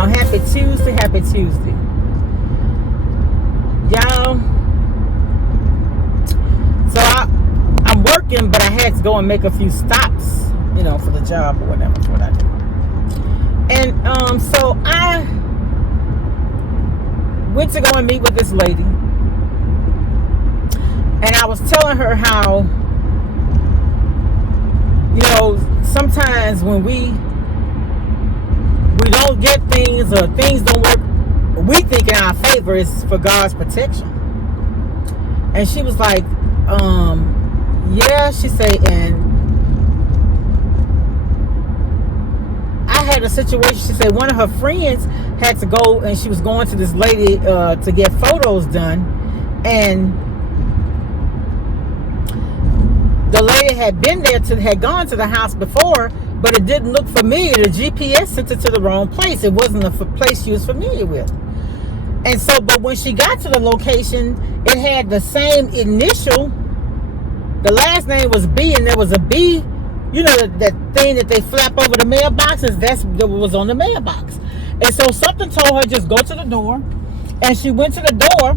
y'all. Happy Tuesday. Happy Tuesday. Y'all. So I'm working, but I had to go and make a few stops, you know, for the job or whatever. That's what I do. And so I went to go and meet with this lady. And I was telling her how, you know, sometimes when we don't get things or things don't work, we think in our favor is for God's protection. And she was like, yeah, she said, and I had a situation. She said one of her friends had to go, and she was going to this lady to get photos done, and the lady had been there had gone to the house before, but it didn't look familiar. The GPS sent it to the wrong place. It wasn't a place she was familiar with. And so, but when she got to the location, it had the same initial. The last name was B, and there was a B. You know, that thing that they flap over the mailboxes, that was on the mailbox. And so something told her, just go to the door. And she went to the door,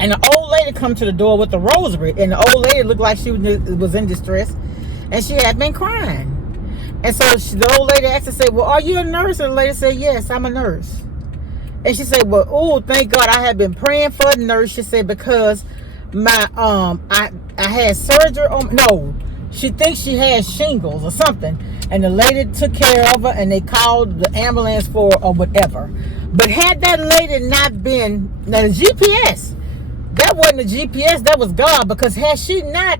and the old lady come to the door with the rosary. And the old lady looked like she was in distress, and she had been crying. And so the old lady asked her, said, well, are you a nurse? And the lady said, yes, I'm a nurse. And she said, well, oh, thank God, I had been praying for a nurse. She said, because my I had surgery on, no, she thinks she had shingles or something, and the lady took care of her, and they called the ambulance for her or whatever. But had that lady not been, now the GPS, that wasn't the GPS, that was God, because had she not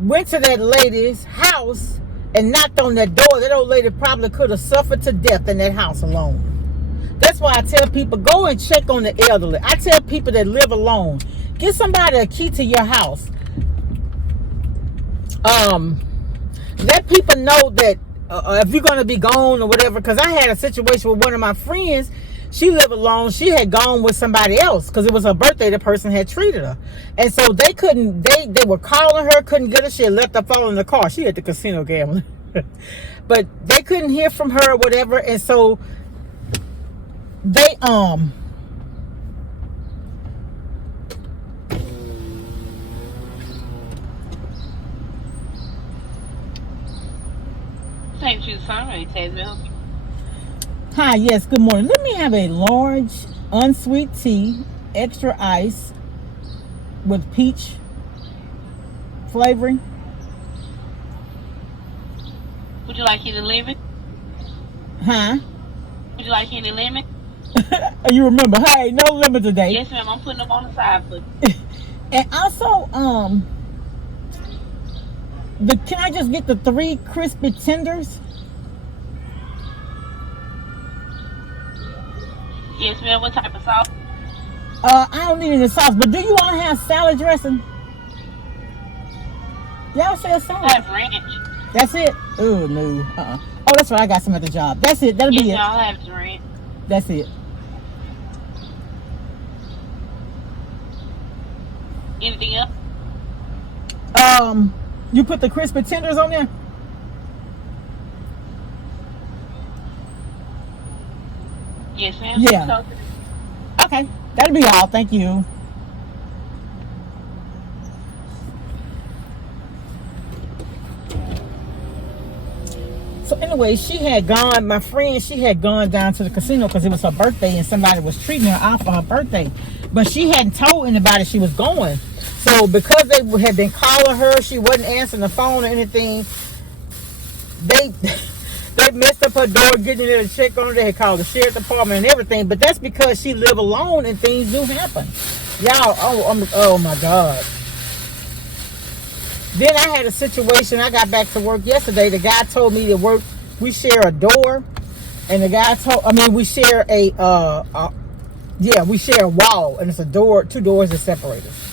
went to that lady's house and knocked on that door, that old lady probably could have suffered to death in that house alone. That's why I tell people, go and check on the elderly. I tell people that live alone, get somebody a key to your house. Let people know that if you're going to be gone or whatever, because I had a situation with one of my friends. She lived alone. She had gone with somebody else because it was her birthday. The person had treated her, and so they couldn't. They were calling her, couldn't get her. She had left her phone in the car. She at the casino gambling, but they couldn't hear from her or whatever, and so they Thank you, sorry, Tazville. Hi, yes, good morning. Let me have a large unsweet tea, extra ice with peach flavoring. Would you like any lemon? Huh? Would you like any lemon? You remember, hey, no lemon today. Yes, ma'am, I'm putting them on the side for you. And also, can I just get the 3 crispy tenders? Yes, ma'am. What type of sauce? I don't need any sauce, but do you all have salad dressing? Y'all sell salad? I have ranch. That's it? Oh, no. Oh, that's right. I got some at the job. That's it. That'll be it. Y'all have ranch. That's it. Anything else? You put the crispy tenders on there? Yes, ma'am. Yeah. Okay. That'll be all. Thank you. So anyway, my friend, she had gone down to the casino because it was her birthday and somebody was treating her out for her birthday. But she hadn't told anybody she was going. So because they had been calling her, she wasn't answering the phone or anything. They messed up her door, getting there to check on her. They had called the sheriff department and everything. But that's because she lived alone and things do happen. Y'all, oh my God. Then I had a situation. I got back to work yesterday. The guy told me to work. We share a door, and the guy we share we share a wall, and it's a door. 2 doors that separate us.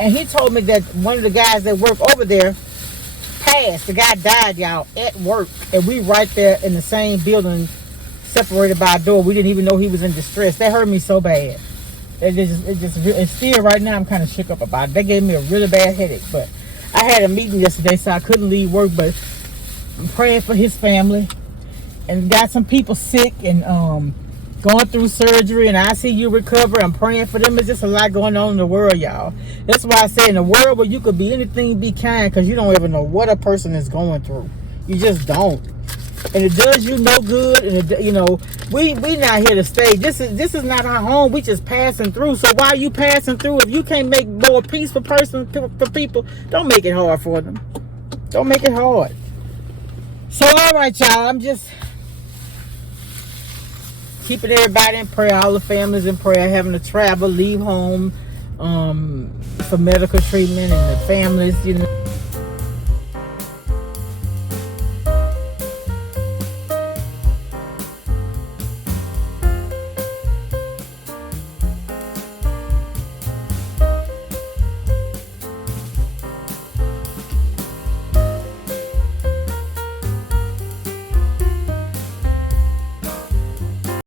And he told me that one of the guys that work over there passed. The guy died, y'all, at work, and we right there in the same building, separated by a door. We didn't even know he was in distress. That hurt me so bad. It's still right now. I'm kind of shook up about it. They gave me a really bad headache, but I had a meeting yesterday, so I couldn't leave work, but I'm praying for his family. and got some people sick and going through surgery, and I see you recover. I'm praying for them. There's just a lot going on in the world, y'all. That's why I say in a world where you could be anything, be kind, because you don't ever know what a person is going through. You just don't. And it does you no good. And it, you know, we not here to stay. This is not our home. We just passing through. So why are you passing through? If you can't make more peace for people, don't make it hard for them. Don't make it hard. So all right, y'all. I'm just keeping everybody in prayer, all the families in prayer, having to travel, leave home for medical treatment, and the families, you know.